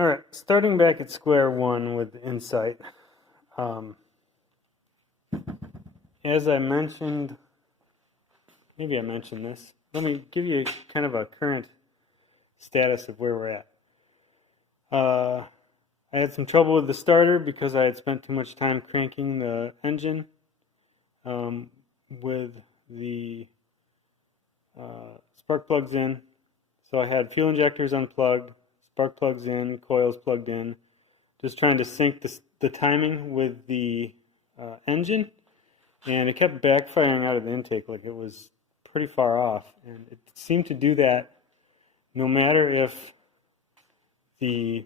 Alright, starting back at square one with Insight. Um, as I mentioned, maybe I mentioned this. Let me give you kind of a current status of where we're at. I had some trouble with the starter because I had spent too much time cranking the engine with the spark plugs in. So I had fuel injectors unplugged, spark plugs in, coils plugged in, just trying to sync the timing with the engine, and it kept backfiring out of the intake like it was pretty far off, and it seemed to do that no matter if the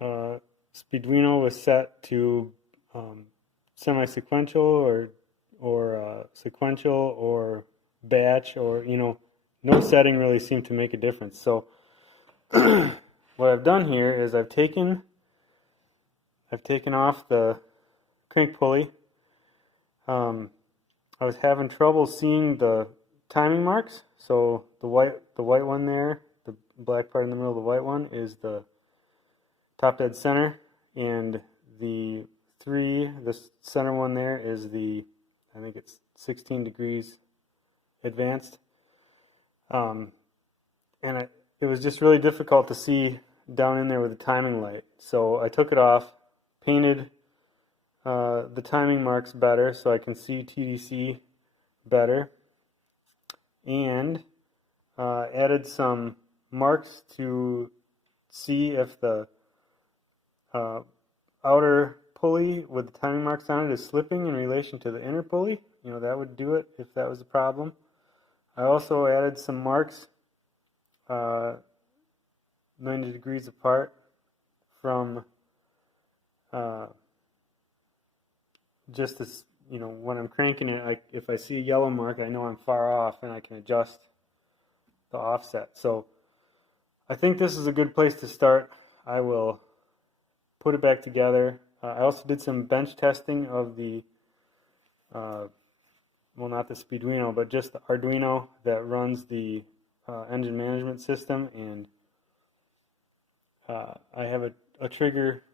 Speeduino was set to semi-sequential or sequential or batch, or no setting really seemed to make a difference. So what I've done here is I've taken off the crank pulley. I was having trouble seeing the timing marks. So the white one there, the black part in the middle of the white one, is the top dead center, and the center one there is I think it's 16 degrees advanced. And it was just really difficult to see down in there with the timing light. So I took it off, painted the timing marks better so I can see TDC better, and added some marks to see if the outer pulley with the timing marks on it is slipping in relation to the inner pulley. That would do it if that was a problem. I also added some marks 90 degrees apart from just this, when I'm cranking it, if I see a yellow mark, I know I'm far off and I can adjust the offset. So I think this is a good place to start. I will put it back together. I also did some bench testing of the, well, not the Speeduino, but just the Arduino that runs the engine management system, and I have a trigger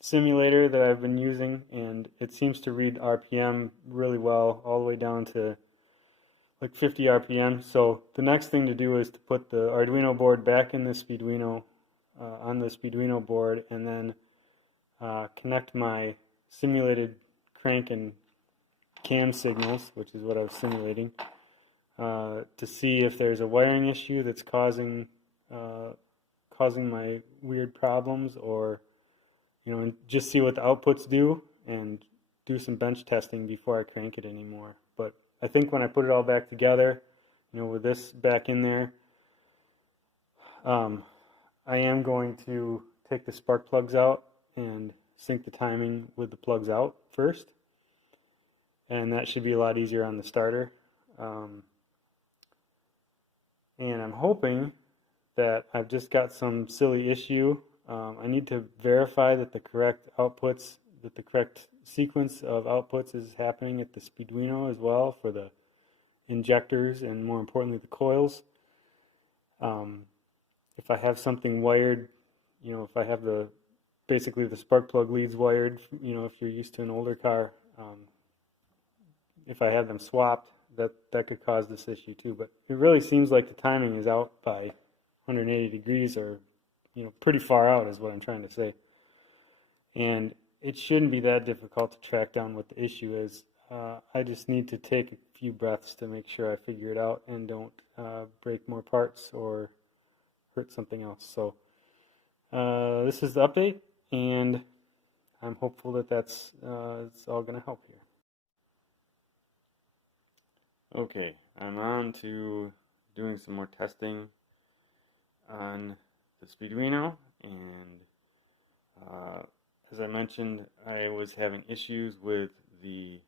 simulator that I've been using, and it seems to read RPM really well, all the way down to like 50 RPM. So the next thing to do is to put the Arduino board back in the Speeduino, on the Speeduino board, and then connect my simulated crank and cam signals, which is what I was simulating, to see if there's a wiring issue that's causing my weird problems, or and just see what the outputs do and do some bench testing before I crank it anymore. But I think when I put it all back together, with this back in there, I am going to take the spark plugs out and sync the timing with the plugs out first, and that should be a lot easier on the starter. And I'm hoping that I've just got some silly issue. I need to verify that the correct sequence of outputs is happening at the Speeduino as well, for the injectors and, more importantly, the coils. If I have something wired, if I have basically the spark plug leads wired, if you're used to an older car, if I have them swapped, that could cause this issue too. But it really seems like the timing is out by 180 degrees, or pretty far out is what I'm trying to say. And it shouldn't be that difficult to track down what the issue is. I just need to take a few breaths to make sure I figure it out and don't break more parts or hurt something else. So this is the update, and I'm hopeful that it's all going to help here. Okay, I'm on to doing some more testing on the Speeduino, and as I mentioned, I was having issues with the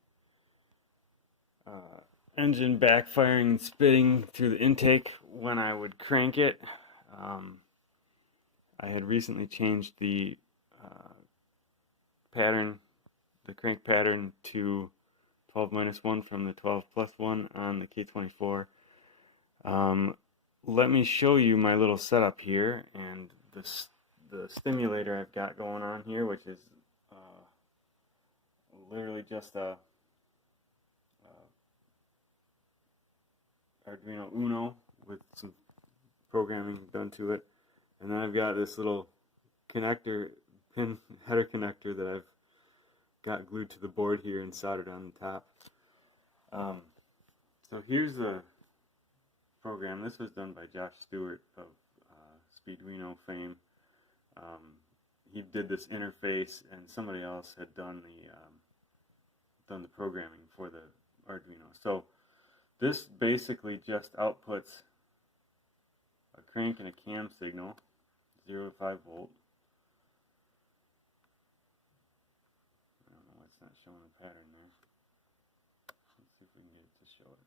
engine backfiring and spitting through the intake when I would crank it. I had recently changed the pattern, the crank pattern, to 12-1 from the 12+1 on the K24. let me show you my little setup here and the stimulator I've got going on here, which is literally just a Arduino Uno with some programming done to it, and then I've got this little connector pin header connector that I've got glued to the board here and soldered on the top. So here's the program. This was done by Josh Stewart of Speeduino fame. He did this interface, and somebody else had done the programming for the Arduino. So this basically just outputs a crank and a cam signal, 0 to 5 volt. I don't know why it's not showing a pattern there. Let's see if we can get it to show it.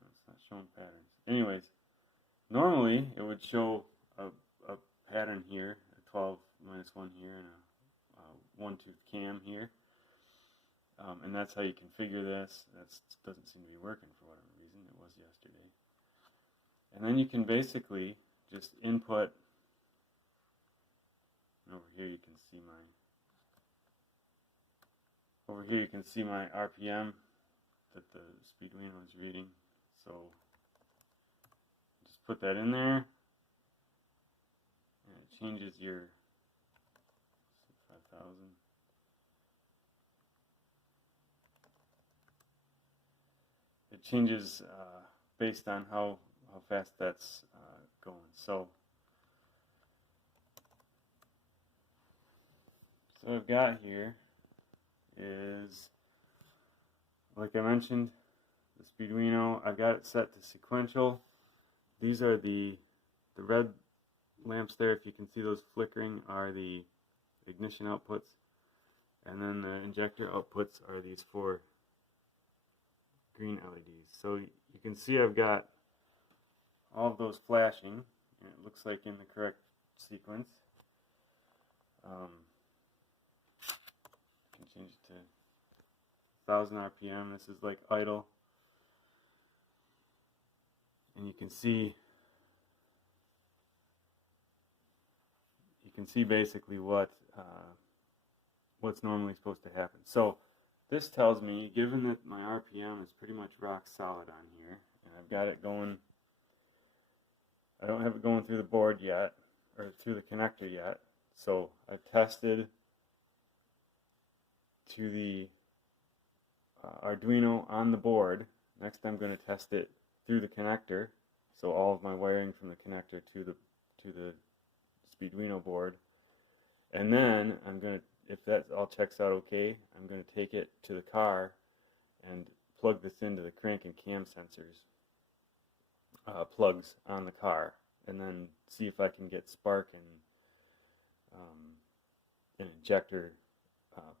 No, it's not showing patterns. Anyways, normally it would show a pattern here, a 12 minus 1 here, and a 1-tooth cam here. And that's how you configure this. That doesn't seem to be working for whatever reason. It was yesterday. And then you can basically just input, and over here you can see my RPM that the Speeduino is reading. So just put that in there, and it changes your 5,000. It changes based on how fast that's going. So what I've got here is, like I mentioned, the Speeduino. I've got it set to sequential. These are the red lamps there, if you can see those flickering, are the ignition outputs, and then the injector outputs are these 4 green LEDs. So you can see I've got all of those flashing, and it looks like in the correct sequence. You can change it to 1,000 RPM. This is like idle, and you can see basically what's normally supposed to happen. So this tells me, given that my RPM is pretty much rock solid on here, and I've got it going, I don't have it going through the board yet, or through the connector yet, so I've tested to the Arduino on the board. Next I'm going to test it through the connector, so all of my wiring from the connector to the Speeduino board, and then I'm going to, if that all checks out okay, I'm going to take it to the car and plug this into the crank and cam sensors plugs on the car, and then see if I can get spark and injector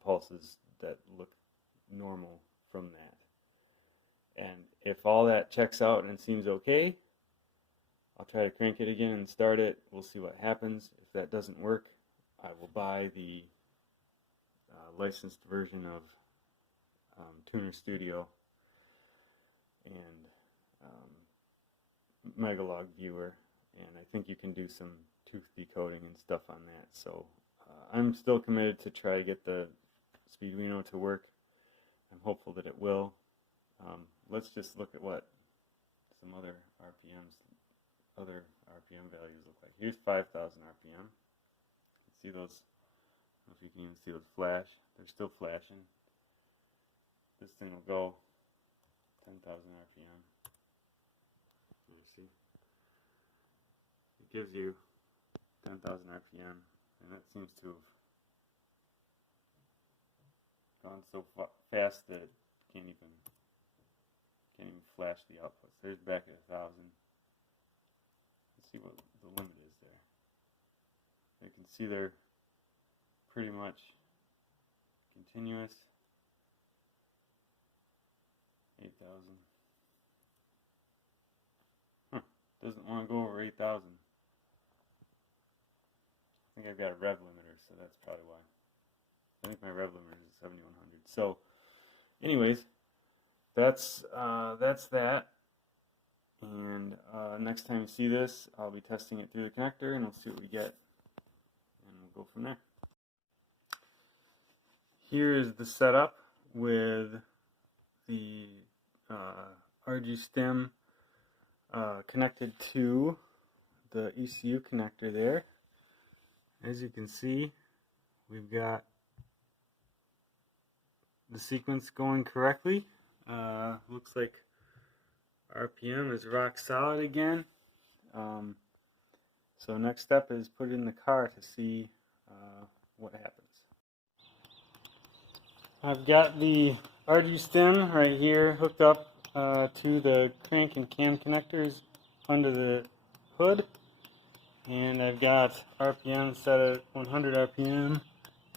pulses that look normal from that. And if all that checks out and seems okay, I'll try to crank it again and start it. We'll see what happens. If that doesn't work, I will buy the licensed version of Tuner Studio and Megalog viewer, and I think you can do some tooth decoding and stuff on that. So I'm still committed to try to get the Speeduino to work. I'm hopeful that it will. Let's just look at what some other RPM values look like. Here's 5,000 RPM. See those? I don't know if you can even see those flash. They're still flashing. This thing will go 10,000 RPM. You see? It gives you 10,000 RPM, and that seems to have gone so fast that it can't even flash the outputs. There's back at 1,000. Let's see what the limit is there. You can see they're pretty much continuous. 8,000. Doesn't want to go over 8,000. I think I've got a rev limiter, so that's probably why. I think my rev limiter is 7,100. So, anyways, that's that. And next time you see this, I'll be testing it through the connector and we'll see what we get. And we'll go from there. Here is the setup with the Ardustim connected to the ECU connector there. As you can see, we've got the sequence going correctly. Looks like RPM is rock solid again. So next step is put it in the car to see what happens. I've got the Ardustim right here hooked up to the crank and cam connectors under the hood, and I've got RPM set at 100 RPM,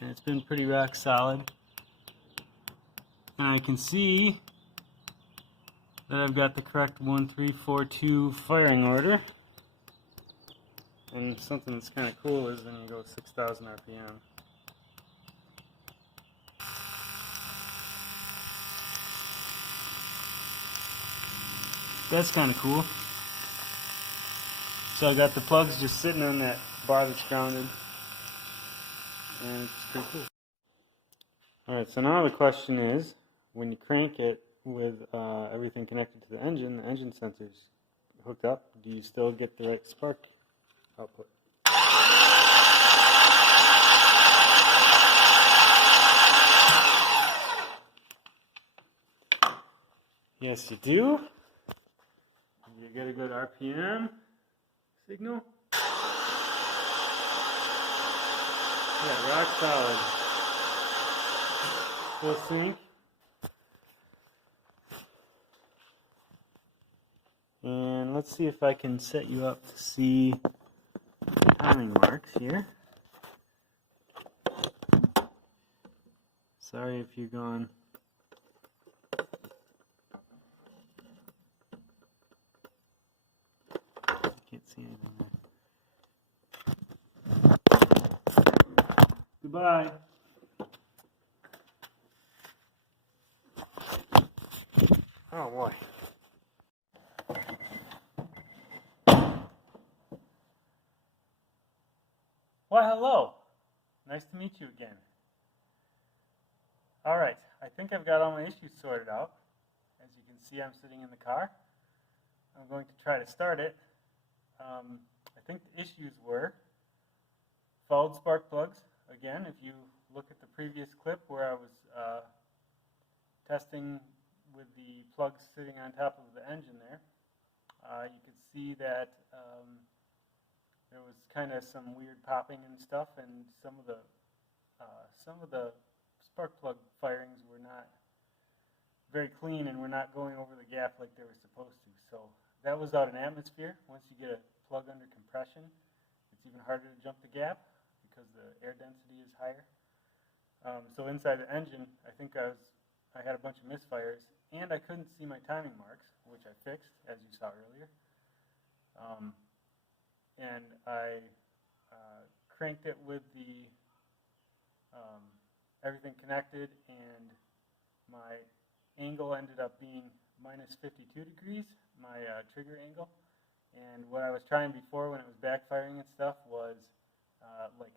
and it's been pretty rock solid. And I can see that I've got the correct 1342 firing order. And something that's kind of cool is when you go 6,000 RPM. That's kind of cool. So I got the plugs just sitting on that bar that's grounded, and it's pretty cool. Alright, so now the question is, when you crank it with everything connected to the engine sensor's hooked up, do you still get the right spark output? Yes, you do. You get a good RPM signal. Yeah, rock solid. Full sync. And let's see if I can set you up to see timing marks here. Sorry if you're gone. Can't see anything there. Goodbye. Oh boy. Why, hello. Nice to meet you again. Alright, I think I've got all my issues sorted out. As you can see, I'm sitting in the car. I'm going to try to start it. I think the issues were fouled spark plugs. Again, if you look at the previous clip where I was testing with the plugs sitting on top of the engine there, you could see that there was kind of some weird popping and stuff, and some of the spark plug firings were not very clean and were not going over the gap like they were supposed to. So that was out in atmosphere. Once you get a plug under compression, it's even harder to jump the gap because the air density is higher. So inside the engine, I think I had a bunch of misfires, and I couldn't see my timing marks, which I fixed, as you saw earlier. And I cranked it with the everything connected, and my angle ended up being minus 52 degrees, my trigger angle. And what I was trying before when it was backfiring and stuff was like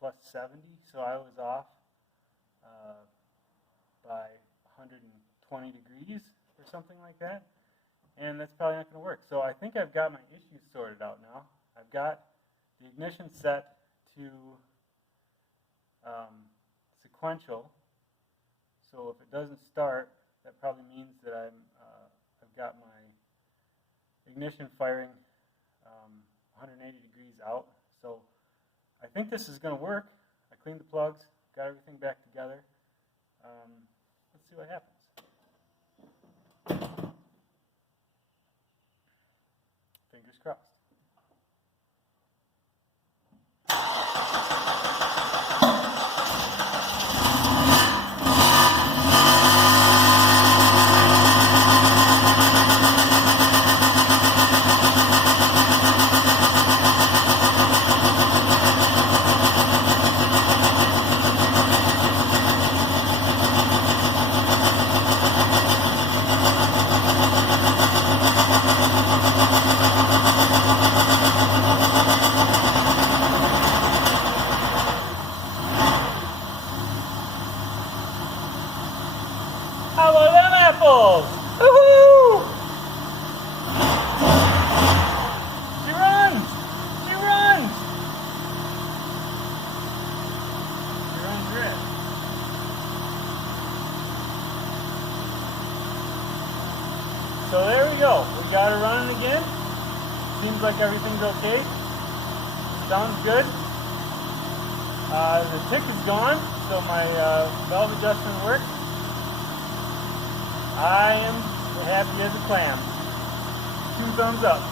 plus 70, so I was off by 120 degrees or something like that. And that's probably not going to work. So I think I've got my issues sorted out now. I've got the ignition set to sequential. So if it doesn't start, that probably means that I've got my ignition firing 180 degrees out. So I think this is going to work. I cleaned the plugs, got everything back together. Let's see what happens. Fingers crossed. How about them apples? Woohoo! She runs! She runs! She runs red. So there we go. We got her running again. Seems like everything's okay. Sounds good. The tick is gone, so my valve adjustment works. I am happy as a clam. 2 thumbs up.